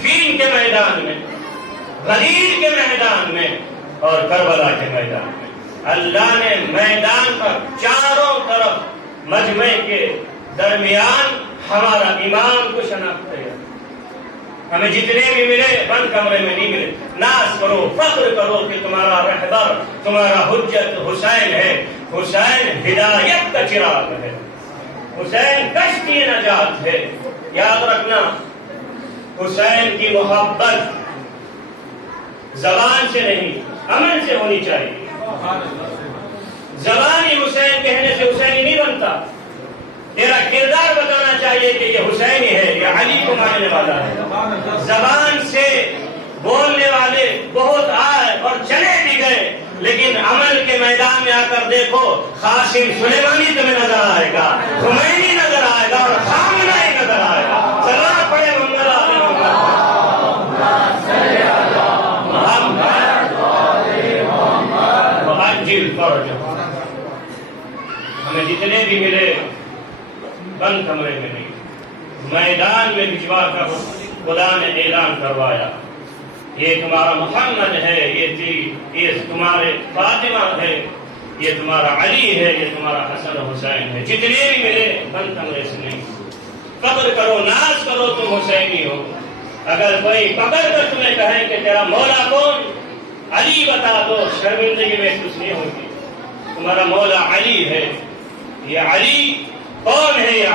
صفین کے میدان میں، غدیر کے میدان میں اور کربلا کے میدان میں اللہ نے میدان پر چاروں طرف مجمع کے درمیان ہمارا ایمان کو شناخت ہے۔ ہمیں جتنے بھی ملے بند کمرے میں نہیں ملے، ناز کرو، فخر کرو کہ تمہارا رہبر، تمہارا حجت حسین ہے۔ حسین ہدایت کا چراغ ہے، حسین کشتی نجات ہے۔ یاد رکھنا، حسین کی محبت زبان سے نہیں عمل سے ہونی چاہیے۔ زبانی حسین کہنے سے حسینی نہیں بنتا، تیرا کردار بتانا چاہیے کہ یہ حسینی ہے، یہ علی کو ماننے والا ہے۔ زبان سے بولنے والے بہت آئے اور چلے بھی گئے، لیکن عمل کے میدان میں آ کر دیکھو، قاسم سلیمانی تمہیں نظر آئے گا، خمینی نظر آئے گا اور خامنہئی نظر آئے گا۔ سلام پڑھے محمد ہمیں جتنے بھی ملے بند کمرے میں نہیں، میدان میں بھجوا کر خدا نے اعلان کروایا، یہ تمہارا محمد ہے، یہ تمہارے فاطمہ ہے، یہ تمہارا علی ہے، یہ تمہارا حسن حسین ہے۔ جتنے بھی ملے بند کمرے سے نہیں، قدر کرو، ناز کرو، تم حسینی ہو۔ اگر کوئی پکڑ کر تمہیں کہیں کہ تیرا مولا کون، علی بتا دو، شرمندگی محسوس نہیں ہوگی۔ تمہارا مولا علی ہے۔ یہ علی کون ہے؟ یہ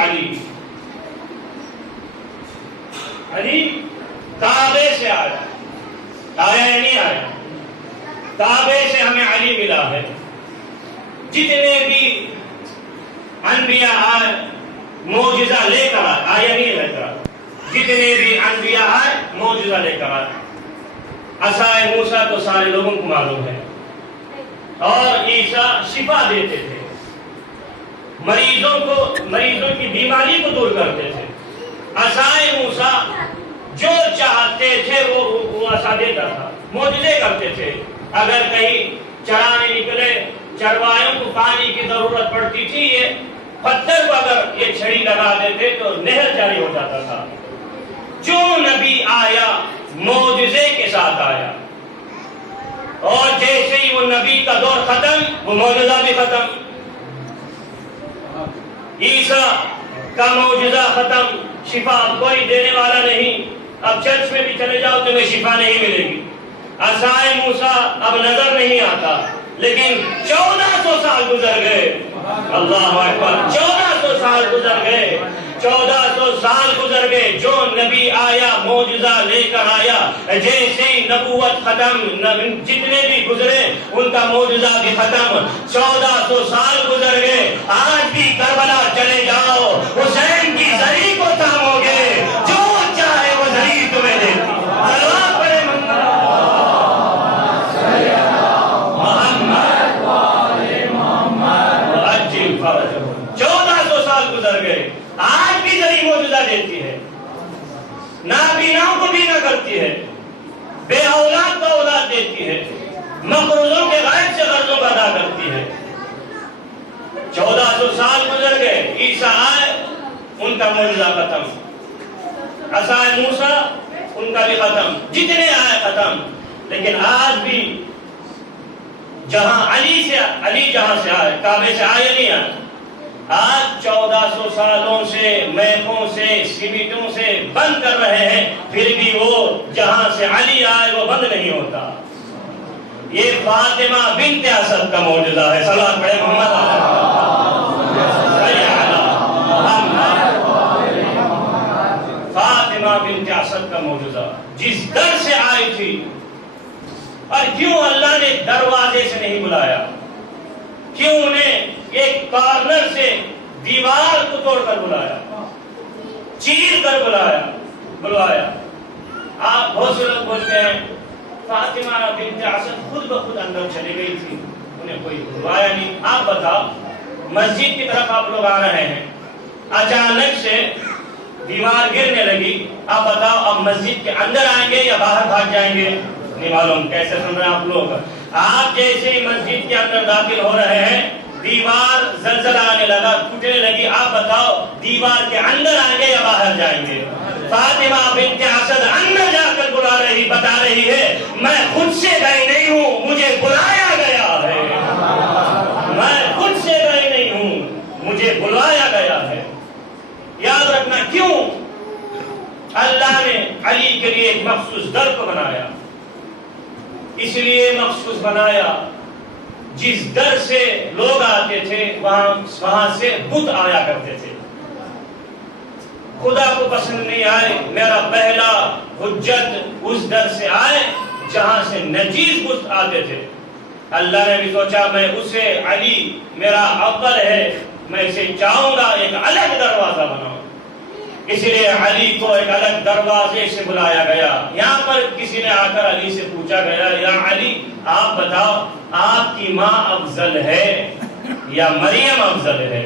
علی کعبے سے آیا یا نہیں آیا؟ کعبے سے ہمیں علی ملا ہے۔ جتنے بھی انبیاء آئے معجزہ لے کر آئے یا نہیں لے کر آئے؟ جتنے بھی انبیاء آئے معجزہ لے کر آئے۔ عصائے موسیٰ تو سارے لوگوں کو معلوم ہے، اور عیسیٰ شفا دیتے تھے، مریضوں کی بیماری کو دور کرتے تھے۔ عصائے موسیٰ جو چاہتے تھے وہ عصا دیتا تھا، معجزے کرتے تھے۔ اگر کہیں چرانے نکلے، چروایوں کو پانی کی ضرورت پڑتی تھی، یہ پتھر کو اگر یہ چھڑی لگا دیتے تو نہر جاری ہو جاتا تھا۔ جو نبی آیا معجزے کے ساتھ آیا، اور جیسے ہی وہ نبی کا دور ختم، وہ معجزہ بھی ختم۔ عیسیٰ کا معجزہ ختم، شفا کوئی دینے والا نہیں۔ اب چرچ میں بھی چلے جاؤ تمہیں شفا نہیں ملے گی۔ عصائے موسیٰ اب نظر نہیں آتا، لیکن 1400 سال گزر گئے۔ اللہ اکبر، 1400 سال گزر گئے، 1400 سال گزر گئے۔ جو نبی آیا معجزہ لے کر آیا، جیسے ہی نبوت ختم، جتنے بھی گزرے ان کا معجزہ بھی ختم۔ 1400 سال گزر گئے، آج بھی کربلا چلے جاؤ، حسین کی زری کو تھامو گے، جو چاہے وہ زری تمہیں دیتی۔ سلام پڑھے محمد محمد عجل فرجہ۔ 1400 سال گزر گئے، آج بھی زری معجزہ دیتی ہے، نابیناؤں کو بینا کرتی ہے، بے اولاد کو اولاد دیتی ہے، مقروضوں کے غائب سے قرضوں کو ادا کرتی ہے۔ 1400 سال گزر گئے، عیسیٰ آئے، ان کا معجزہ ختم۔ عصائے موسیٰ ان کا بھی ختم، جتنے آئے ختم۔ لیکن آج بھی جہاں علی جہاں سے آئے، کعبے سے آئے نہیں آئے، آج 1400 سالوں سے میخوں سے سیمنٹوں سے بند کر رہے ہیں، پھر بھی وہ جہاں سے علی آئے وہ بند نہیں ہوتا۔ یہ فاطمہ بنت اسد کا معجزہ ہے۔ صلوات پڑھے محمد فاطمہ بنت اسد کا معجزہ، جس در سے آئی تھی، اور کیوں اللہ نے دروازے سے نہیں بلایا؟ کیوں انہیں ایک کارنر سے دیوار کو توڑ کر بلایا، چیر کر بلوایا؟ آپ بہت سے لوگ بولتے ہیں فاطمہ بنت اسد خود بخود اندر چلی گئی تھی، انہیں کوئی بلوایا نہیں۔ آپ بتاؤ، مسجد کی طرف آپ لوگ آ رہے ہیں، اچانک سے دیوار گرنے لگی، آپ بتاؤ اب مسجد کے اندر آئیں گے یا باہر بھاگ جائیں گے؟ نہیں معلوم کیسے سن رہے ہیں آپ لوگ۔ آپ جیسے ہی مسجد کے اندر داخل ہو رہے ہیں، دیوار زلزلہ آنے لگا، ٹوٹنے لگی، آپ بتاؤ دیوار کے اندر آئیں گے یا باہر جائیں گے؟ فاطمہ بنت اسد اندر رہی بتا رہی ہے میں خود سے گئی نہیں ہوں، مجھے بلایا گیا ہے، میں خود سے گئی نہیں ہوں، مجھے بلایا گیا ہے۔ یاد رکھنا کیوں اللہ نے علی کے لیے ایک مخصوص در کو بنایا، اس لیے مخصوص بنایا جس در سے لوگ آتے تھے وہاں سے بت آیا کرتے تھے۔ خدا کو پسند نہیں آئے میرا پہلا حجت اس در سے آئے جہاں سے نجیس بت آتے تھے۔ اللہ نے بھی سوچا میں اسے علی میرا اول ہے، میں اسے چاہوں گا ایک الگ دروازہ بناؤں، اس لیے علی کو ایک الگ دروازے سے بلایا گیا۔ یہاں پر کسی نے آ کر علی سے پوچھا گیا یا علی آپ بتاؤ آپ کی ماں افضل ہے یا مریم افضل ہے؟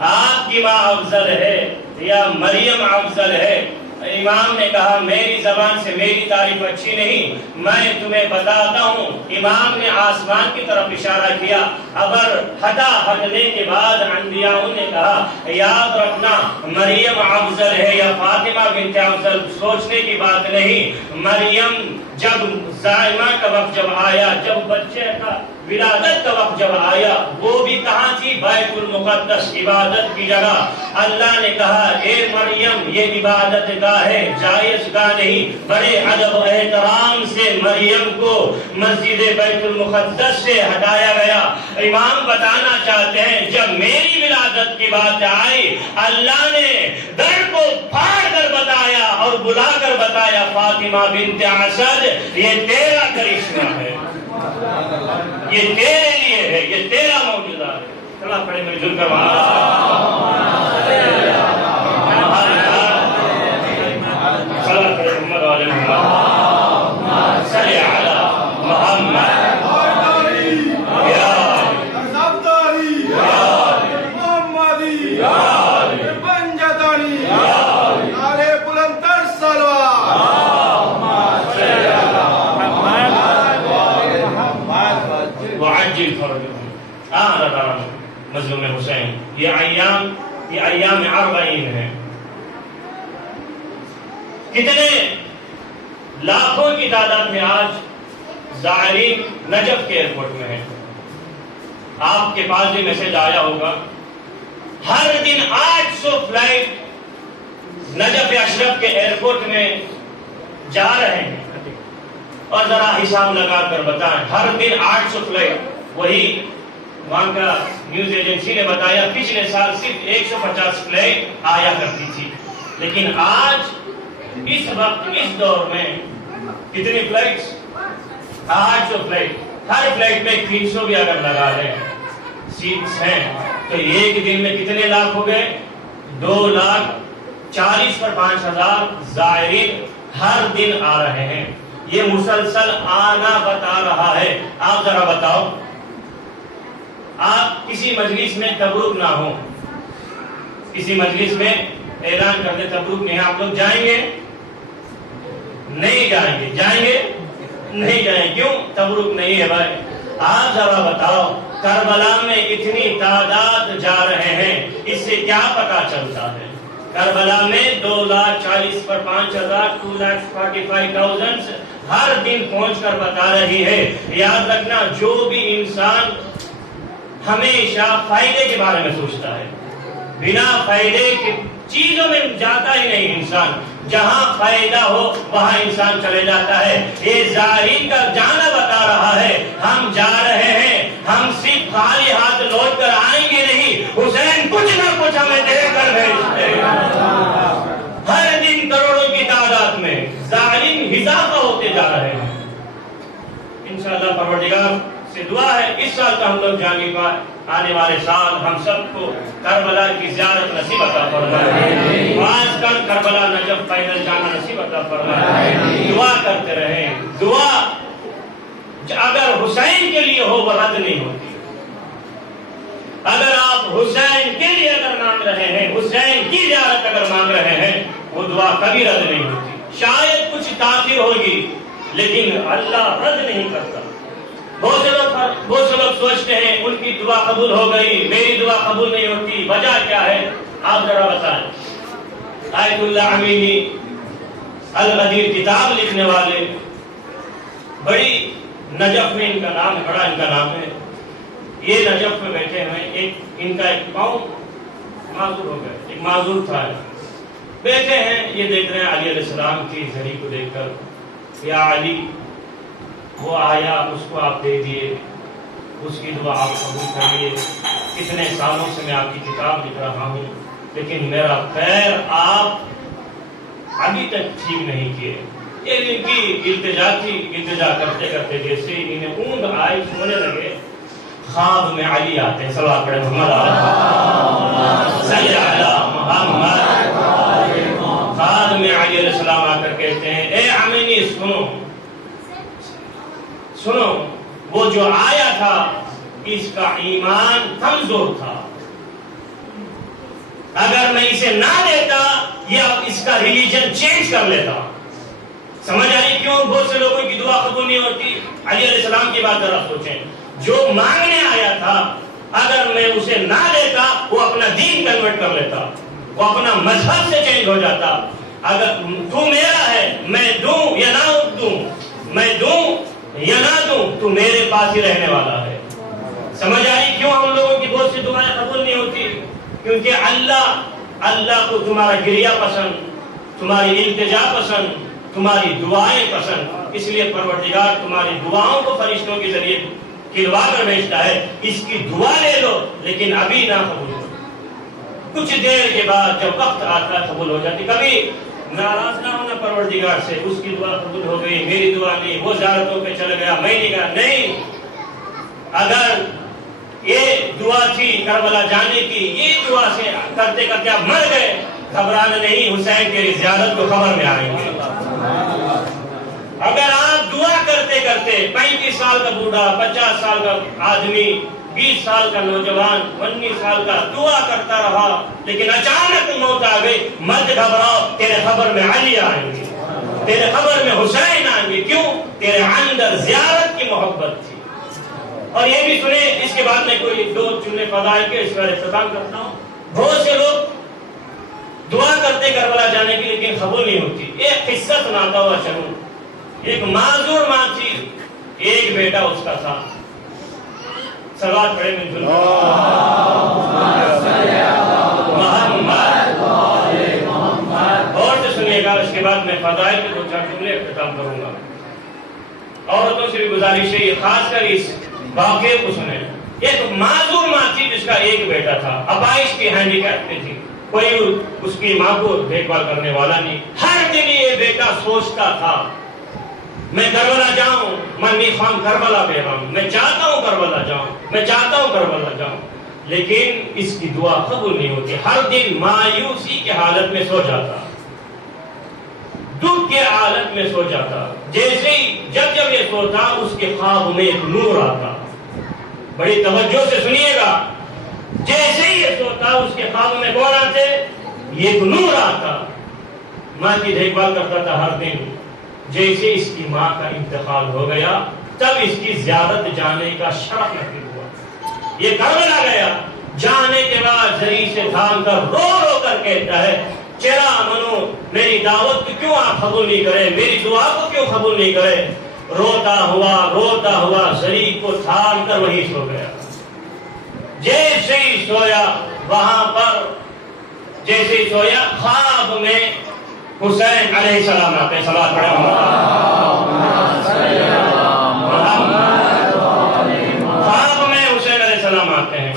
آپ کی ماں افضل ہے یا مریم افضل ہے؟ امام نے کہا میری زبان سے میری تعریف اچھی نہیں، میں تمہیں بتاتا ہوں۔ امام نے آسمان کی طرف اشارہ کیا، ابر ہٹنے کے بعد انبیاء نے کہا یاد رکھنا مریم افضل ہے یا فاطمہ بنت افضل، سوچنے کی بات نہیں۔ مریم جب زائمہ کا وقت جب آیا، جب بچے کا ولادت کا وقت جب آیا، وہ بھی کہاں تھی؟ بیت المقدس، عبادت کی جگہ۔ اللہ نے کہا اے مریم یہ عبادت گاہ ہے، جائز گاہ نہیں۔ بڑے ادب و احترام سے مریم کو مسجد بیت المقدس سے ہٹایا گیا۔ امام بتانا چاہتے ہیں جب میری ولادت کی بات آئی، اللہ نے در کو پھاڑ کر بتایا اور بلا کر بتایا فاطمہ بنت اسد یہ تیرا کرشمہ ہے، یہ تیرے لیے ہے، یہ تیرا معجزہ ہے۔ چلا پڑے مل جل کر محمد والے محمد صلی علی محمد مظلوم حسین۔ یہ ایام اربعین ہے، کتنے لاکھوں کی تعداد میں آج زائرین نجف کے ایئرپورٹ میں ہیں۔ آپ کے پاس بھی میسج آیا ہوگا، ہر دن 800 فلائٹ نجف اشرف کے ایئرپورٹ میں جا رہے ہیں، اور ذرا حساب لگا کر بتائیں ہر دن 800 فلائٹ۔ وہی وہاں کا نیوز ایجنسی نے بتایا پچھلے سال صرف 150 فلائٹ آیا کرتی تھی، لیکن آج اس وقت اس دور میں کتنی فلائٹس؟ 800 فلائٹ۔ ہر فلائٹ میں 300 بھی اگر لگا لیں سیٹس ہیں تو ایک دن میں کتنے لاکھ ہو گئے؟ 2,40,000 پر 5,000 زائرین ہر دن آ رہے ہیں۔ یہ مسلسل آنا بتا رہا ہے۔ آپ ذرا بتاؤ، آپ کسی مجلس میں تبرک نہ ہو، کسی مجلس میں اعلان کر دے تبرک نہیں، آپ لوگ جائیں گے؟ نہیں جائیں گے؟ جائیں گے؟ نہیں جائیں گے۔ کیوں؟ تبرک نہیں ہے بھائی۔ آپ ذرا بتاؤ کربلا میں اتنی تعداد جا رہے ہیں، اس سے کیا پتا چلتا ہے؟ کربلا میں 2,40,000 پر 5,000 2,45,000 ہر دن پہنچ کر بتا رہی ہے۔ یاد رکھنا جو بھی انسان ہمیشہ فائدے کے بارے میں سوچتا ہے، بنا فائدے کی چیزوں میں جاتا ہی نہیں انسان۔ جہاں فائدہ ہو وہاں انسان چلے جاتا ہے۔ یہ زائرین کا جانا بتا رہا ہے ہم جا رہے ہیں، ہم صرف خالی ہاتھ لوٹ کر آئیں گے نہیں، حسین کچھ نہ کچھ ہمیں دے کر بھیجتے ہیں۔ ہر دن کروڑوں کی تعداد میں زائرین اضافہ ہوتے جا رہے ہیں۔ انشاءاللہ پروردگار سے دعا ہے اس سال کا ہم لوگ جائیں گے، آنے والے سال ہم سب کو کربلا کی زیارت نصیب عطا فرمائے، خاص کر کربلا نجف پیدل جانا نصیب عطا فرمائے۔ دعا کرتے رہیں، دعا اگر حسین کے لیے ہو وہ رد نہیں ہوتی۔ اگر آپ حسین کے لیے اگر مانگ رہے ہیں، حسین کی زیارت اگر مانگ رہے ہیں، وہ دعا کبھی رد نہیں ہوتی۔ شاید کچھ تاخیر ہوگی لیکن اللہ رد نہیں کرتا۔ بہت سے لوگ سوچتے ہیں ان کی دعا قبول ہو گئی، میری دعا قبول نہیں ہوتی، وجہ کیا ہے؟ آپ ذرا بتائیں۔ آیت اللہ امینی الغدیر کتاب لکھنے والے، بڑی نجف میں ان کا نام ہے، بڑا ان کا نام ہے، یہ نجف میں بیٹھے ہوئے، ان کا ایک پاؤں معذور ہو گیا، ایک معذور تھا، بیٹھے ہیں، یہ دیکھ رہے ہیں علی علیہ السلام کی زری کو دیکھ کر، یا علی وہ آیا، اس کو آپ دے دیے، اس کی دعا آپ قبول کریے، کتنے سالوں سے میں آپ کی کتاب لکھ رہا ہوں، لیکن میرا پیر آپ ابھی تک ٹھیک نہیں کیے۔ یہ ان کی التجا تھی، التجا کرتے کرتے جیسے انہیں اونگ آئی، سونے لگے، خواب میں علی آتے ہیں، صلوات پڑھیں محمد صلی اللہ محمد، خواب میں علی علیہ السلام آ کر کہتے ہیں اے عمینی سنو سنو، وہ جو آیا تھا اس کا ایمان کمزور تھا، اگر میں اسے نہ لیتا یا اس کا ریلیجن چینج کر لیتا۔ سمجھ آئی کیوں بہت سے لوگوں کی دعا قبول نہیں ہوتی؟ علی علیہ السلام کی بات ذرا سوچیں، جو مانگنے آیا تھا اگر میں اسے نہ لیتا وہ اپنا دین کنورٹ کر لیتا، وہ اپنا مذہب سے چینج ہو جاتا۔ اگر تو میرا ہے، میں دوں یا نہ دوں، میں دوں یا نہ دوں، تو میرے پاس ہی رہنے والا ہے۔ سمجھ آئی کیوں ہم لوگوں کی بہت سی دعائیں قبول نہیں ہوتی؟ کیونکہ اللہ کو تمہارا گریہ پسند، تمہاری التجا پسند، تمہاری دعائیں پسند، اس لیے پروردگار تمہاری دعاؤں کو فرشتوں کے ذریعے کھلوا کر بھیجتا ہے، اس کی دعا لے لو لیکن ابھی نہ قبول ہو، کچھ دیر کے بعد جب وقت آتا ہے قبول ہو جاتی۔ کبھی ناراض نہ ہونا پروردگار سے، اس کی دعا قبول ہو گئی، میری دعا نہیں، وہ زیارتوں پہ چل گیا، میں نہیں گیا، نہیں، اگر یہ دعا تھی کربلا جانے کی، یہ دعا سے کرتے کرتے آپ مر گئے، گھبرانا نہیں، حسین تیری زیارت کو خبر میں آئیں گے۔ اگر آپ دعا کرتے کرتے 35 سال کا بوڑھا، 50 سال کا آدمی، 20 سال کا نوجوان، 19 سال کا دعا کرتا رہا لیکن اچانک موت آ گئی، مت گھبراؤ، تیرے خبر میں علی آئیں گے، تیرے خبر میں حسین آئیں گے۔ کیوں؟ تیرے اندر زیارت کی محبت تھی۔ اور یہ بھی سنیں، اس کے بعد میں کوئی دو چنے فضائل کے اس پر اختتام کرتا ہوں۔ بہت سے لوگ دعا کرتے کربلا جانے کی لیکن قبول نہیں ہوتی۔ ایک قصہ سناتا ہوا چلوں، ایک معذور ماں تھی، ایک بیٹا اس کا تھا، صلوات پڑھیں من محمد، اور سے سنیے گا، اس کے بعد میں فضائل کے دو چار جملے اختتام کروں گا۔ عورتوں سے بھی گزارش ہے، یہ خاص کر اس واقعے کو سنیں۔ ایک معذور ماں تھی جس کا ایک بیٹا تھا، اپائش کی، ہینڈی کیپ پہ تھی، کوئی اس کی ماں کو دیکھ بھال کرنے والا نہیں۔ ہر دن یہ بیٹا سوچتا تھا میں کربلا جاؤں، میں میخوام کربلا بیرام، میں چاہتا ہوں کربلا جاؤں، میں چاہتا ہوں کربلا جاؤں، لیکن اس کی دعا قبول نہیں ہوتی۔ ہر دن مایوسی کی حالت میں سو جاتا، دکھ کے حالت میں سو جاتا۔ جیسے ہی جب یہ سوتا اس کے خواب میں ایک نور آتا، بڑی توجہ سے سنیے گا، جیسے ہی یہ سوتا اس کے خواب میں کون آتے؟ ایک نور آتا۔ ماں کی دیکھ بھال کرتا تھا ہر دن۔ جیسے اس کی ماں کا انتقال ہو گیا تب اس کی زیارت جانے کا شرف نصیب ہوا۔ یہ کربلا گیا، جانے کے بعد زری سے تھام کر رو رو کر کہتا ہے چرا منو، میری دعوت کو کیوں آپ قبول نہیں کرے، میری دعا کو کیوں قبول نہیں کرے؟ روتا ہوا زری کو تھام کر وہی سو گیا۔ جیسے ہی سویا وہاں پر، جیسے ہی سویا خواب میں حسین علیہ السلام آتے ہیں، صلوات پڑھیں خواب میں حسین علیہ السلام آتے ہیں۔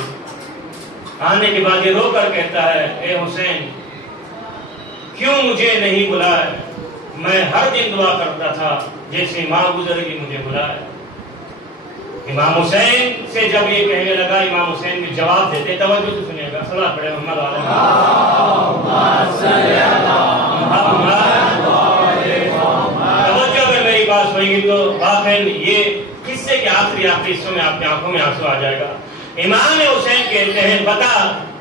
آنے کے بعد یہ رو کر کہتا ہے اے حسین کیوں مجھے نہیں بلائے؟ میں ہر دن دعا کرتا تھا، جیسے ماں گزر گئی مجھے بلائے۔ امام حسین سے جب یہ کہنے لگا، امام حسین بھی جواب دیتے، توجہ سے سنیے گا، صلوات پڑھیں محمد توجہ اگر میری بات ہوئے گی تو واقعی یہ قصے کے آخری حصوں میں آپ کی آنکھوں میں آنسو آ جائے گا۔ امام حسین کہتے ہیں بتا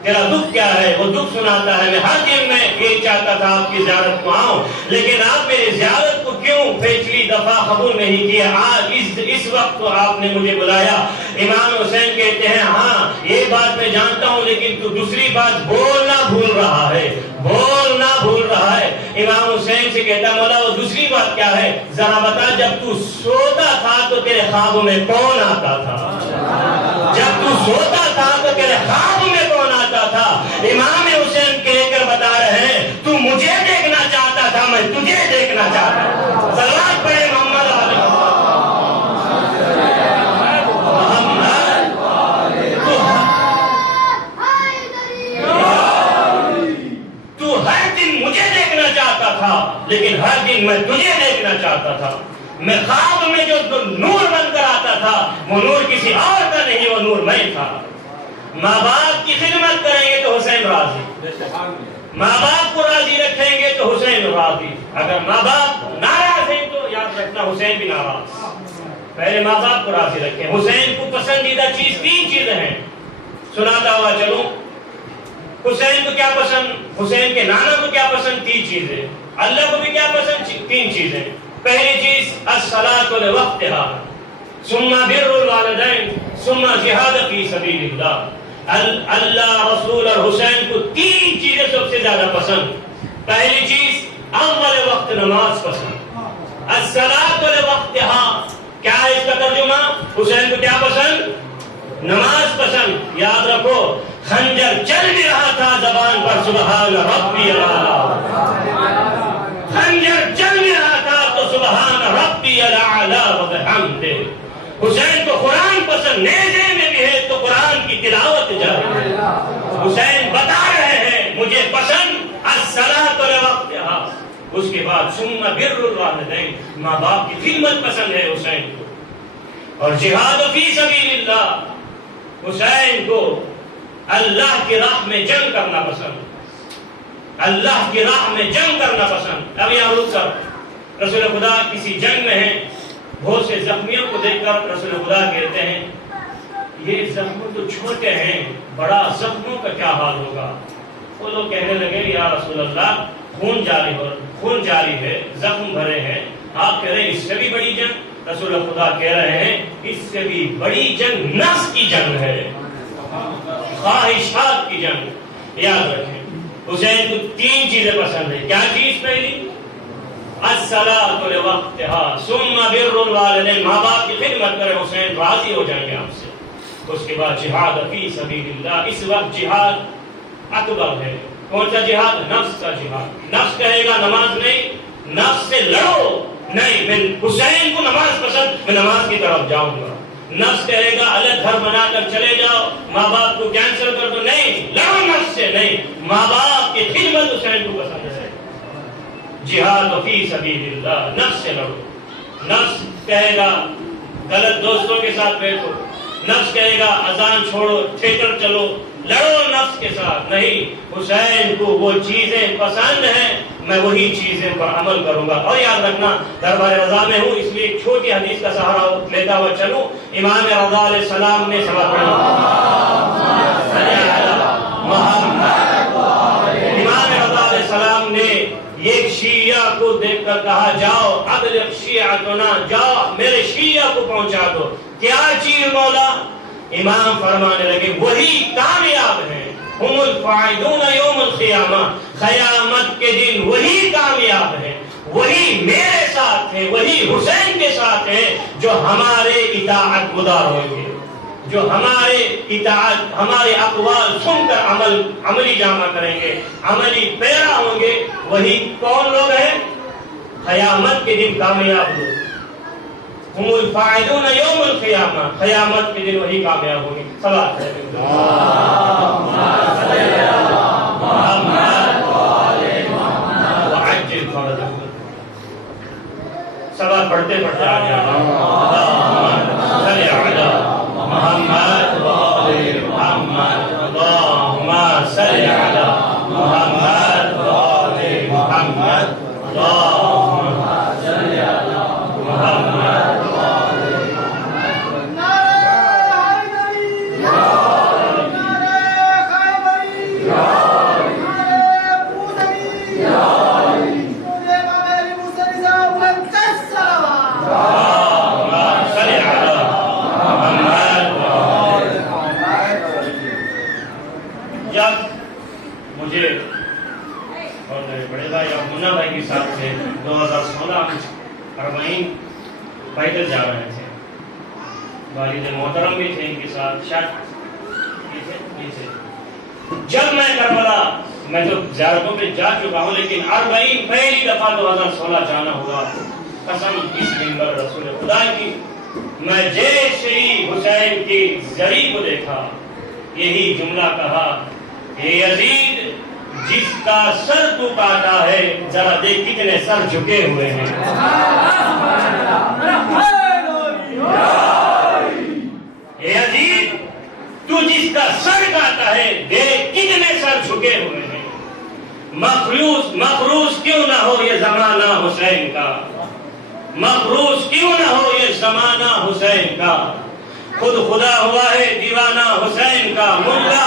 تیرا دکھ کیا ہے؟ وہ دکھ سناتا ہے میں ہر دن میں یہی چاہتا تھا آپ کی زیارت کو آؤں، لیکن آپ میری زیارت کو کیوں پچھلی دفعہ قبول نہیں کیا، آج اس وقت تو آپ نے مجھے بلایا۔ امام حسین کہتے ہیں ہاں یہ بات میں جانتا ہوں، لیکن تو دوسری بات بولنا بھول رہا ہے، بولنا بھول رہا ہے۔ امام حسین سے کہتا مولا جواب کیا ہے؟ ذرا بتا، جب تو سوتا تھا تو تیرے خواب میں کون آتا تھا؟ جب تو سوتا تھا تو تیرے خواب میں کون آتا تھا؟ امام حسین کہہ کر بتا رہے ہیں تو مجھے دیکھنا چاہتا تھا، میں تجھے دیکھنا چاہتا تھا۔ صلوات پڑھے محمد علیہ۔ تو ہر دن مجھے دیکھنا چاہتا تھا لیکن ہر دن میں تجھے دیکھنا چاہتا تھا۔ میں خواب میں جو نور بن کر آتا تھا وہ نور کسی اور کا نہیں، وہ نور میں تھا۔ ماں باپ کی خدمت کریں گے تو حسین راضی، ماں باپ کو راضی رکھیں گے تو حسین راضی، اگر ماں باپ ناراض ہیں تو یاد رکھنا حسین بھی ناراض۔ پہلے ماں باپ کو راضی رکھیں۔ حسین کو پسندیدہ چیز 3 چیزیں ہیں، سناتا ہوا چلوں۔ حسین کو کیا پسند؟ حسین کے نانا کو کیا پسند؟ 3 چیزیں۔ اللہ کو بھی کیا پسند؟ 3 چیزیں۔ پہلی چیز الصلاۃ لوقتها، ثم بر الوالدین، ثم جہاد فی سبیل اللہ۔ اللہ، رسول اور حسین کو 3 چیزیں سب سے زیادہ پسند۔ پہلی چیز اول وقت نماز پسند، الصلاۃ لوقتها۔ کیا ہے اس کا ترجمہ؟ حسین کو کیا پسند؟ نماز پسند۔ یاد رکھو، خنجر چل بھی رہا تھا زبان پر سبحان ربی الاعلی، خنجر چل بھی رہا تھا تو سبحان ربی الاعلی وبحمدہ۔ حسین کو قرآن پسند، نیزے میں بھی ہے تو قرآن کی تلاوت جاری ہے۔ حسین بتا رہے ہیں مجھے پسند الصلاۃ لوقتها، اس کے بعد ثم بر الوالدین، ماں باپ کی خدمت پسند ہے حسین کو، اور جہاد فی سبیل اللہ۔ حسین کو اللہ کی راہ میں جنگ کرنا پسند، اللہ کی راہ میں جنگ کرنا پسند۔ اب یہاں رک کر رسول خدا کسی جنگ میں ہیں، بہت سے زخمیوں کو دیکھ کر رسول خدا کہتے ہیں یہ زخم تو چھوٹے ہیں، بڑا زخموں کا کیا حال ہوگا؟ وہ لوگ کہنے لگے یا رسول اللہ خون جاری ہے، زخم بھرے ہیں، آپ کہہ رہے ہیں اس سے بھی بڑی جنگ؟ رسول خدا کہہ رہے ہیں اس سے بھی بڑی جنگ نفس کی جنگ ہے، خواہشات کی جنگ۔ یاد رکھیں حسین کو 3 چیزیں پسند ہیں۔ کیا چیز؟ پہلی الصلاۃ لوقتها، ثم بر الوالدین، ماں باپ کی خدمت کرے، حسین راضی ہو جائیں گے آپ سے۔ اس کے بعد جہاد فی سبیل اللہ۔ اس وقت جہاد اکبر ہے۔ کون سا جہاد؟ نفس کا جہاد۔ نفس کہے گا نماز نہیں، نفس سے لڑو نہیں، میں حسین کو نماز پسند، میں نماز کی طرف جاؤں گا۔ نفس کہے گا الگ گھر بنا کر چلے جاؤ، ماں باپ کو کینسل کر دو، نہیں، لڑو نفس سے نہیں، ماں باپ کی خدمت حسین کو پسند ہے۔ جہاد فی سبیل اللہ، نفس سے لڑو۔ نفس کہے گا غلط دوستوں کے ساتھ بیٹھو، نفس کہے گا اذان چھوڑو، تھیٹر چلو، لڑو نفس کے ساتھ نہیں۔ حسین کو وہ چیزیں پسند ہیں، میں وہی چیزیں پر عمل کروں گا۔ اور یاد رکھنا دربار رضا میں ہوں، اس لیے ایک چھوٹی حدیث کا سہارا لیتا ہوا چلوں۔ امام رضا علیہ السلام نے امام رضا علیہ السلام نے ایک شیعہ کو دیکھ کر کہا جاؤ ابلغ شیعتنا، جاؤ میرے شیعہ کو پہنچا دو۔ کیا چیز مولا؟ امام فرمانے لگے وہی کامیاب ہیں، ہم الفائزون یوم القیامہ، قیامت کے دن وہی کامیاب ہیں، وہی میرے ساتھ ہیں، وہی حسین کے ساتھ ہیں جو ہمارے اطاعت گزار ہوں گے، جو ہمارے اطاعت، ہمارے اقوال سن کر عملی جامہ کریں گے، عملی پیرا ہوں گے۔ وہی کون لوگ ہیں؟ قیامت کے دن کامیاب لوگ، ہم الفائزون یوم القیامہ، قیامت کے دن وہی کامیاب ہوں گے۔ صلوات سوال پڑھتے پڑھتے آ جانا۔ صلی علی محمد و آل محمد، اللہم صلی علی محمد و آل محمد، اللہم صلی علی محمد۔ مجھے اور میرے بڑے بھائی اور منا بھائی کے ساتھ سے 2016 میں اربعین پیدل جا رہے تھے، والد محترم بھی تھے ان کے ساتھ، جب میں کربلا، میں تو زیارتوں پہ جا چکا ہوں، لیکن 40 پہلی دفعہ 2016 جانا ہوگا، قسم اس منبر رسول خدا کی، میں جیسے ہی حسین کی زری کو دیکھا یہی جملہ کہا، اے یزید جس کا سر تو کاٹا ہے ذرا دیکھ کتنے سر جھکے ہوئے ہیں، اے یزید تو جس کا سر کاٹا ہے دیکھ کتنے سر جھکے ہوئے ہیں، مفروض کیوں نہ ہو یہ زمانہ حسین کا، مفروض کیوں نہ ہو یہ زمانہ حسین کا، خود خدا ہوا ہے دیوانہ حسین کا، ملا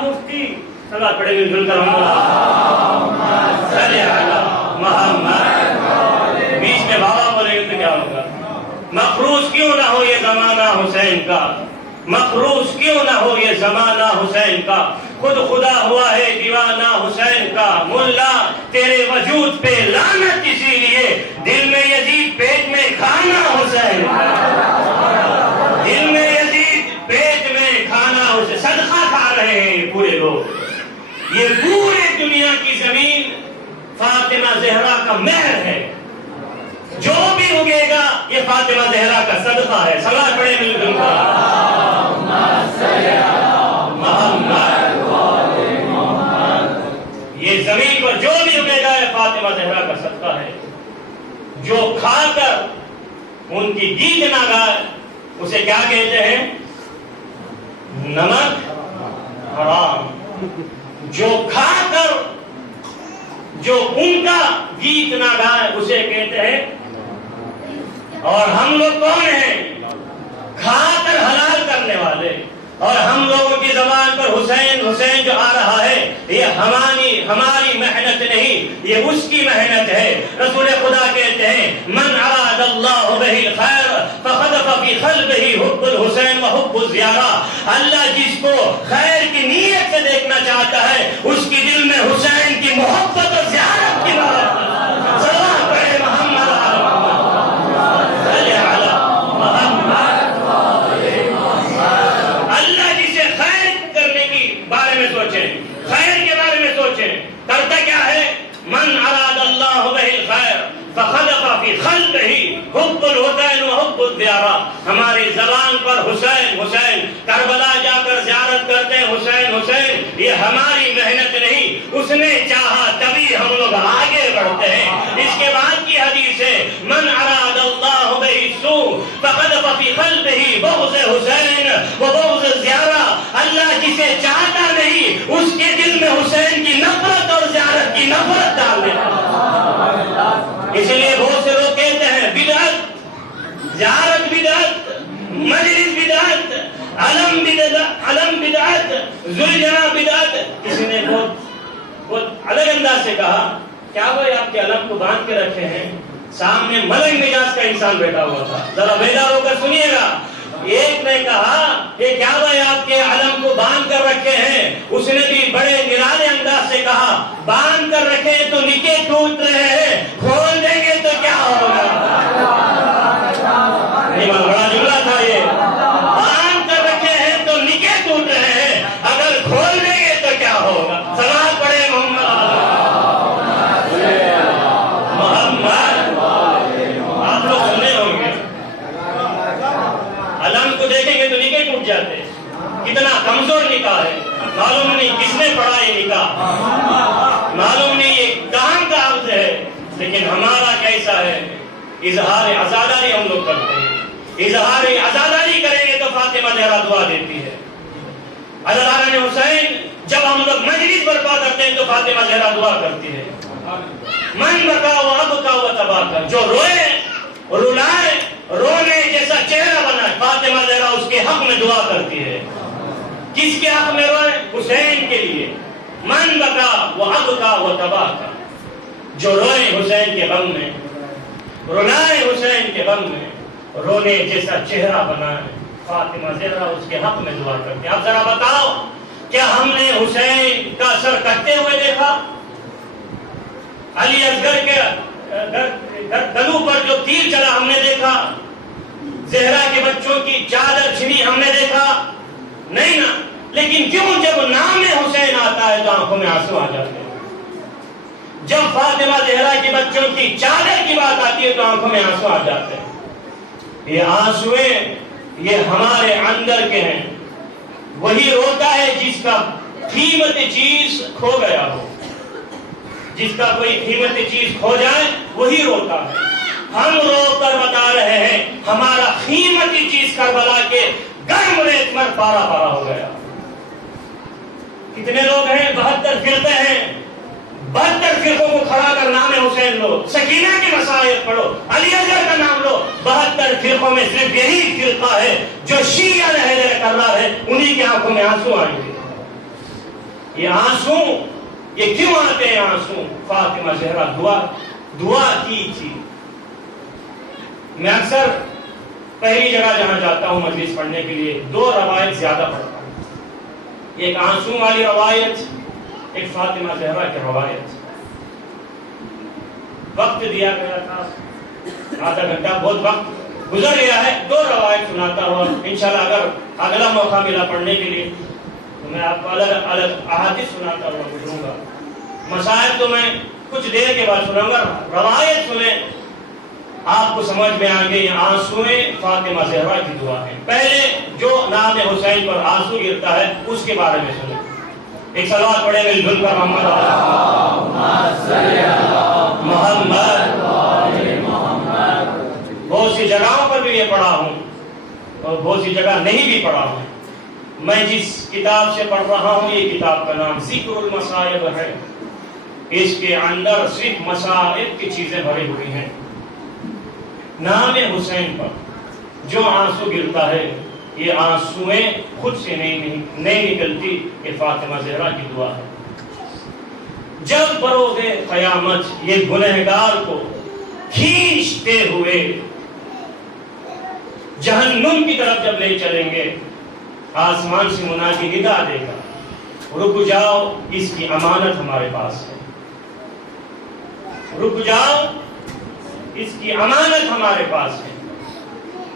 مفتی صلاح پڑھے مل جل کر صلی علی محمد، بیچ میں بابا بولے گے تو کیا ہوگا، مفروض کیوں نہ ہو یہ زمانہ حسین کا، مفروض کیوں نہ ہو یہ زمانہ حسین کا، خود خدا ہوا ہے دیوانہ حسین کا، ملا تیرے وجود پہ لعنت اسی لیے دل میں یزید پیٹ میں کھانا حسین کا، دل میں یزید پیٹ میں کھانا حسین، صدقہ کھا رہے ہیں پورے لوگ، یہ پورے دنیا کی زمین فاطمہ زہرا کا مہر ہے، جو بھی اگے گا یہ فاطمہ زہرا کا صدقہ ہے، صلاۃ پڑھے مل جل کر یہ زمین پر جو بھی اگے گا یہ فاطمہ زہرا کا صدقہ ہے، جو کھا کر ان کی گیت نہ گائے اسے کیا کہتے ہیں، نمک حرام، جو کھا کر جو ان کا گیت نہ گائے اسے کہتے ہیں، اور ہم لوگ کون ہیں، کھا کر حلال کرنے والے، اور ہم لوگوں کی زبان پر حسین حسین جو آ رہا ہے یہ ہماری محنت نہیں، یہ اس کی محنت ہے، رسول خدا کہتے ہیں من اراد اللہ بہ الخیر فقذف فی قلبہ حب الحسین وحب الزیارہ، اللہ جس کو خیر کی نیت سے دیکھنا چاہتا ہے اس کی دل میں حسین کی محبت اور زیارت کی محبت، صلوات پڑھے محمد صلی علی محمد، اللہ جسے خیر کرنے کی بارے میں سوچیں، خیر کے بارے میں سوچیں، کرتا کیا ہے، من اراد اللہ بہ الخیر فخلق فی قلبہ حب الحسین وحب الزیارہ، ہماری زبان پر حسین حسین، کربلا جا کر زیارت کرتے ہیں حسین حسین، یہ ہماری محنت نہیں، اس نے چاہا تبھی ہم لوگ آگے بڑھتے ہیں۔ اس کے بعد کی حدیث ہے من اراد اللہ بہ السوء فقذف فی قلبہ بغض حسین وبغض الزیارہ، اللہ جسے چاہتا نہیں اس کے دل میں حسین کی نفرت اور زیارت کی نفرت ڈال دیتا، اس لیے بہت سے لوگ کہتے ہیں بدعت، زیارت بدعت، مجلس بدعت، علم بدعت، ذوالجناح بدعت، کسی نے بہت الگ انداز سے کہا کیا بھائی آپ کے علم کو باندھ کے رکھے ہیں، سامنے ملنگ مزاج کا انسان بیٹھا ہوا تھا، ذرا بیدار ہو کر سنیے گا، ایک نے کہا کہ کیا بھائی آپ کے علم کو باندھ کر رکھے ہیں، اس نے بھی بڑے نرالے انداز سے کہا باندھ کر رکھے تو نکے ٹوٹ رہے ہیں، کھول دیں گے تو کیا ہوگا، بڑا جملہ تھا یہ، باندھ کر رکھے ہیں تو نکے ٹوٹ رہے ہیں، اگر کھول دیں گے تو کیا ہوگا، صلوات پڑھے محمد، آپ لوگ سنے ہوں گے، علم کو دیکھیں گے تو نکاح ٹوٹ جاتے، کتنا کمزور نکاح ہے، معلوم نہیں کس نے پڑھا یہ نکاح، معلوم نہیں یہ کام کا عبد ہے، لیکن ہمارا کیسا ہے، اظہار عزاداری ہم لوگ کرتے ہیں، اظہار عزاداری کریں گے تو فاطمہ زہرا دعا دیتی ہے، عزاداران حسین جب ہم لوگ مجلس برپا کرتے ہیں تو فاطمہ زہرا دعا کرتی ہے، من بکا و ابکا و تباکا، جو روئے رلائے رونے جیسا چہرہ بنا، فاطمہ زہرا اس کے حق میں دعا کرتی ہے، کس کے حق میں روئے، حسین کے لیے، من بکا و ابکا و تباکا، جو روئے حسین کے غم میں، رلائے حسین کے غم میں، رونے جیسا چہرہ بنائے، فاطمہ زہرا اس کے حق میں دعا کرتے ہیں۔ اب ذرا بتاؤ کیا ہم نے حسین کا سر کٹتے ہوئے دیکھا، علی اصغر کے گلو پر جو تیر چلا ہم نے دیکھا، زہرا کے بچوں کی چادر چھنی ہم نے دیکھا نہیں نا، لیکن کیوں جب نام حسین آتا ہے تو آنکھوں میں آنسو آ جاتے ہیں؟ جب فاطمہ زہرا کے بچوں کی چادر کی بات آتی ہے تو آنکھوں میں آنسو آ جاتے ہیں۔ یہ آنسویں یہ ہمارے اندر کے ہیں۔ وہی روتا ہے جس کا قیمتی چیز کھو گیا ہو، جس کا کوئی قیمتی چیز کھو جائے وہی روتا ہے۔ ہم رو کر بتا رہے ہیں ہمارا قیمتی چیز کربلا کے گرم ریت میں پارا پارا ہو گیا۔ کتنے لوگ ہیں؟ 72 فرقے ہیں، 72 فرقوں کو کھڑا کر نام حسین لو، سکینہ کی مسائل پڑھو، علی اصغر کا نام لو، 72 فرقوں میں صرف یہی فرقہ ہے جو شیعہ رہ کر رہا ہے، انہی کی آنکھوں میں آنسو آئیں گے۔ یہ آنسو یہ کیوں آتے ہیں آنسو؟ فاطمہ زہرا دعا کی تھی۔ میں اکثر پہلی جگہ جہاں جاتا ہوں مجلس پڑھنے کے لیے 2 روایت زیادہ پڑھتا ہوں، ایک آنسو والی روایت، ایک فاطمہ زہرا کی روایت۔ وقت دیا گیا تھا آدھا گھنٹہ، بہت وقت گزر گیا ہے، 2 روایت سناتا ہوں۔ انشاءاللہ اگر اگلا موقع ملا پڑھنے کے لیے تو میں آپ کو الگ الگ احادیث سناتا ہوا گزروں گا۔ مسائل تو میں کچھ دیر کے بعد سناؤں گا، روایت سنیں آپ کو سمجھ میں آ گئی۔ آنسویں فاطمہ زہرا کی دعا ہے۔ پہلے جو نام حسین پر آنسو گرتا ہے اس کے بارے میں سنیں۔ ایک صلوات پڑھیں مل جل کر محمد بہت سی جگہوں پر بھی یہ پڑھا ہوں اور بہت سی جگہ نہیں بھی پڑھا ہوں۔ میں جس کتاب سے پڑھ رہا ہوں یہ کتاب کا نام ذکر المصائب ہے، اس کے اندر صرف مصائب کی چیزیں بھری ہوئی ہیں۔ نام حسین پر جو آنسو گرتا ہے یہ آنسویں خود سے نہیں نکلتی، یہ فاطمہ زہرا کی دعا ہے۔ جب بروز قیامت یہ گنہگار کو کھینچتے ہوئے جہنم کی طرف جب لے چلیں گے، آسمان سے منادی ندا دے گا، رک جاؤ اس کی امانت ہمارے پاس ہے، رک جاؤ اس کی امانت ہمارے پاس ہے۔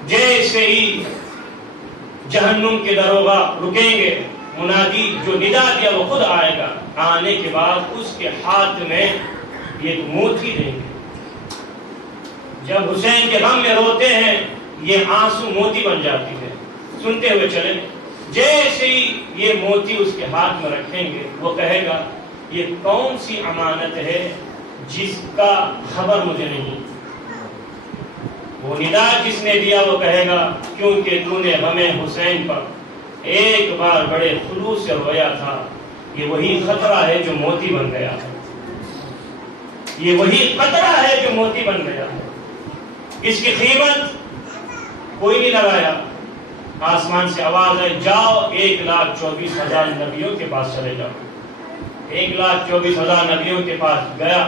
جیسے ہی جہنم کے دروغہ رکیں گے، منادی جو ندا دیا وہ خود آئے گا، آنے کے بعد اس کے ہاتھ میں یہ موتی دیں گے۔ جب حسین کے غم میں روتے ہیں یہ آنسو موتی بن جاتی ہے۔ سنتے ہوئے چلیں، جیسے ہی یہ موتی اس کے ہاتھ میں رکھیں گے وہ کہے گا یہ کون سی امانت ہے جس کا خبر مجھے نہیں؟ وہ ندا جس نے دیا وہ کہے گا کیونکہ تو نے غم حسین پر ایک بار بڑے خلوص سے رویا تھا، یہ وہی خطرہ ہے جو موتی بن گیا ہے، یہ وہی خطرہ ہے جو موتی بن گیا ہے۔ اس کی قیمت کوئی نہیں لگایا۔ آسمان سے آواز ہے جاؤ 1,24,000 نبیوں کے پاس چلے جاؤ۔ 1,24,000 نبیوں کے پاس گیا،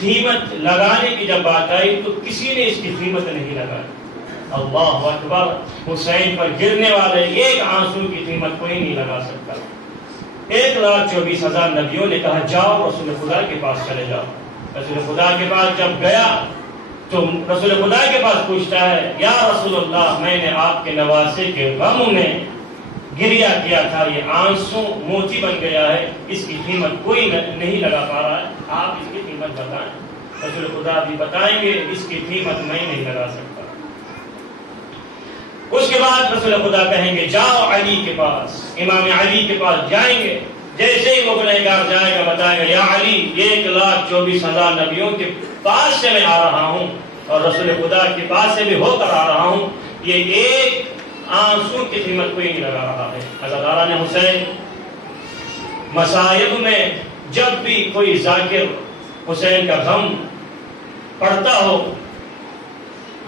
قیمت لگانے کی جب بات آئی تو کسی نے اس کی قیمت نہیں لگائی۔ اللہ اکبر، حسین پر گرنے والے ایک آنسو کی قیمت کوئی نہیں لگا سکتا۔ 1,24,000 نبیوں نے کہا جاؤ رسول خدا کے پاس چلے جاؤ۔ رسول خدا کے پاس جب گیا تو رسول خدا کے پاس پوچھتا ہے یا رسول اللہ میں نے آپ کے نواسے کے غم میں گریا کیا تھا، یہ آنسو موتی بن گیا ہے، اس کی قیمت کوئی نہیں لگا پا رہا ہے، آپ اس کی قیمت بتائیں۔ رسول خدا بھی بتائیں گے اس کی قیمت میں نہیں لگا سکتا۔ اس کے بعد رسول خدا کہیں گے جاؤ علی کے پاس، امام علی کے پاس جائیں گے۔ جیسے ہی وہ گنہگار جائے گا بتائے گا یا علی 1,24,000 نبیوں کے پاس سے میں آ رہا ہوں اور رسول خدا کے پاس سے بھی ہو کر آ رہا ہوں، یہ ایک آنسو کی قیمت کوئی نہیں لگا رہا ہے۔ اللہ تعالیٰ نے حسین مصائب میں جب بھی کوئی ذاکر حسین کا غم پڑھتا ہو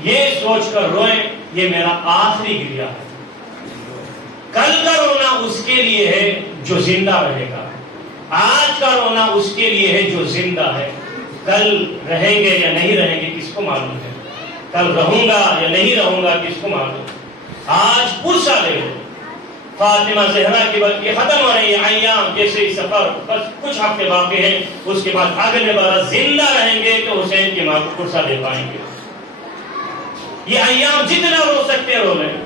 یہ سوچ کر روئیں یہ میرا آخری گریہ ہے، کل کا رونا اس کے لیے ہے جو زندہ رہے گا، آج کا رونا اس کے لیے ہے جو زندہ ہے، کل رہیں گے یا نہیں رہیں گے کس کو معلوم ہے، کل رہوں گا یا نہیں رہوں گا کس کو معلوم، آج پرسا لے لو، فاطمہ زہرا کی یہ ختم ہو رہی ہے ایام، جیسے ہی سفر بس کچھ ہفتے باقی ہیں، اس کے بعد اگلے برس زندہ رہیں گے تو حسین کی ماں کو پرسہ دے پائیں گے۔ یہ ایام جتنا رو سکتے رو لیں۔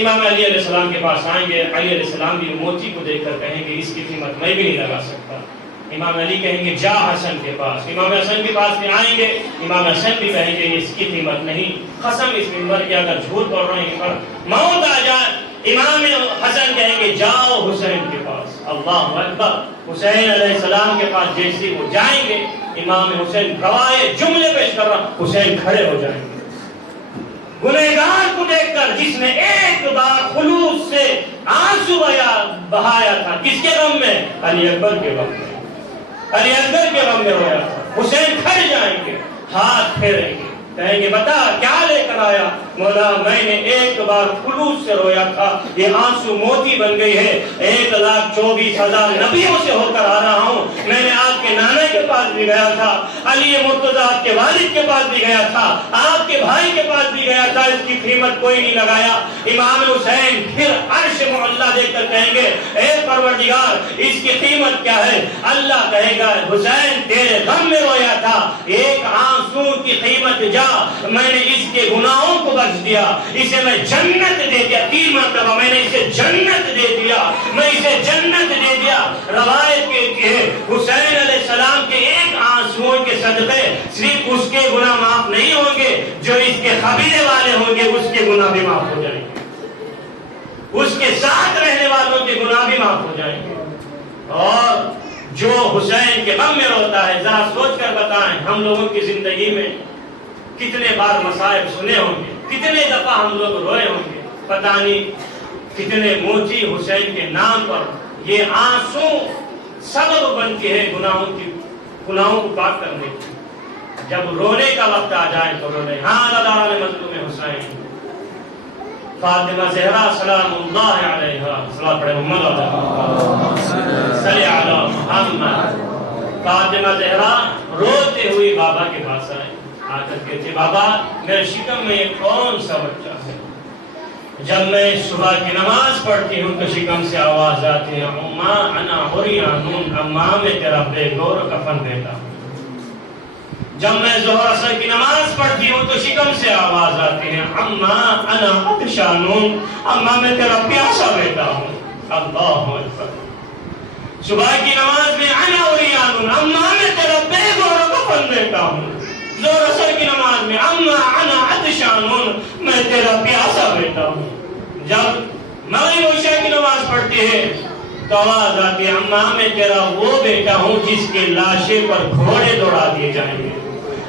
امام علی علیہ السلام کے پاس آئیں گے، علی علیہ السلام بھی موتی کو دیکھ کر کہیں گے اس کی قیمت میں بھی نہیں لگا سکتا۔ امام علی کہیں گے جا حسن کے پاس، امام حسن کے پاس بھی آئیں گے، امام حسن بھی کہیں گے اس کی قیمت نہیں، قسم اس منبر کی اگر جھوٹ بول رہے ہیں پر موت آ جائے، امام حسن کہیں گے جاؤ حسین کے پاس۔ اللہ اکبر، حسین علیہ السلام کے پاس جیسے وہ جائیں گے، امام حسین گواہ جملے پیش کر رہا، حسین کھڑے ہو جائیں گے۔ گنہگار کو دیکھ کر جس نے ایک بار خلوص سے آنسو بہایا تھا، کس کے غم میں؟ علی اکبر کے غم میں، علی اکبر کے غم میں رویا تھا۔ حسین کھڑ جائیں گے، ہاتھ پھیریں گے، کہیں گے بتا کیا لے کر آیا؟ مولا میں نے ایک بار خلوص سے رویا تھا، یہ آنسو موتی بن گئی ہے، 1,24,000 نبیوں سے ہو کر آ رہا ہوں۔ میں نے آپ کے نانا کے پاس بھی گیا تھا، علی مرتضیٰ آپ کے والد کے پاس بھی گیا تھا، آپ کے بھائی کے پاس بھی گیا تھا، اس کی قیمت کوئی نہیں لگایا۔ امام حسین پھر عرش معلیٰ دیکھ کر کہیں گے اے پروردگار اس کی قیمت کیا ہے؟ اللہ کہے گا حسین تیرے غم میں رویا تھا، ایک آنسو کی قیمت جا، میں نے اس کے گناہوں کو بخش دیا، اسے میں جنت دے دیا، 3 مرتبہ میں نے اسے جنت دے دیا، میں اسے جنت دے دیا۔ روایت کے حسین علیہ السلام کے ایک آنسو کے صدقے صرف اس کے گناہ معاف نہیں ہوں گے، جو اس کے قبیلے والے ہوں گے اس کے گناہ بھی معاف ہو جائیں گے، اس کے ساتھ رہنے والوں کے گناہ بھی معاف ہو جائیں گے۔ اور جو حسین کے غم میں روتا ہے، ذرا سوچ کر بتائیں ہم لوگوں کی زندگی میں کتنے بار مصائب سنے ہوں گے، کتنے دفعہ ہم لوگ روئے ہوں گے، پتہ نہیں کتنے موتی حسین کے نام پر یہ آنسو سبب بنتی ہے گناہوں کو پاک کرنے کی۔ جب رونے کا وقت آ جائے تو رونے۔ ہاں اللہ نے مظلوم حسین فاطمہ زہرا سلام اللہ علیہا، صلوات پڑھے محمد صلی علی محمد۔ فاطمہ زہرا روتے ہوئی بابا کے پاس آئے، آ کر کہتے بابا میرے شکم میں یہ کون سا بچہ ہے؟ جب میں صبح کی نماز پڑھتی ہوں تو شکم سے آواز آتی ہے اماں انا عریان، اماں میں تیرا بے گور کفن دیتا ہوں۔ جب میں ظہر عصر کی نماز پڑھتی ہوں تو شکم سے آواز آتی ہے اماں انا عطشان، اماں میں تیرا پیاسا بیٹا ہوں۔ اللہ اکبر۔ صبح کی نماز میں انا عریان، اماں میں تیرا بے گور کفن دیتا ہوں۔ ظہر عصر کی نماز میں اماں انا عطشان، میں تیرا پیاسا بیٹا ہوں۔ جب مغرب و عشاء کی نماز پڑھتی ہے تو آواز آتی ہے اماں میں تیرا وہ بیٹا ہوں جس کے لاشے پر گھوڑے دوڑا دیے جائیں گے۔